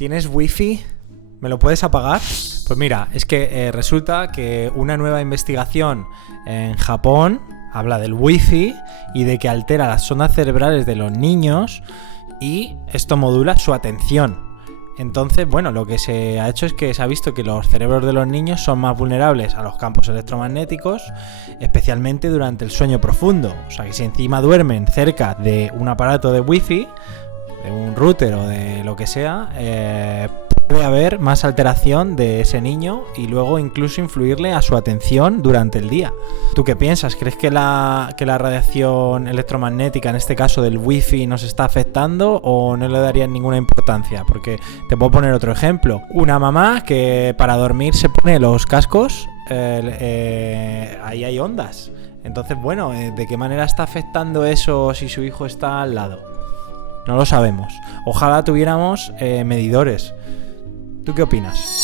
¿Tienes wifi? ¿Me lo puedes apagar? Pues mira, es que resulta que una nueva investigación en Japón habla del wifi y de que altera las ondas cerebrales de los niños y esto modula su atención. Entonces, bueno, lo que se ha hecho es que se ha visto que los cerebros de los niños son más vulnerables a los campos electromagnéticos, especialmente durante el sueño profundo. O sea que si encima duermen cerca de un aparato de wifi, de un router o de lo que sea, puede haber más alteración de ese niño y luego incluso influirle a su atención durante el día. ¿Tú qué piensas? ¿Crees que la radiación electromagnética, en este caso del wifi, nos está afectando o no le darías ninguna importancia? Porque te puedo poner otro ejemplo. Una mamá que para dormir se pone los cascos, ahí hay ondas. Entonces, bueno, ¿de qué manera está afectando eso si su hijo está al lado? No lo sabemos. Ojalá tuviéramos medidores. ¿Tú qué opinas?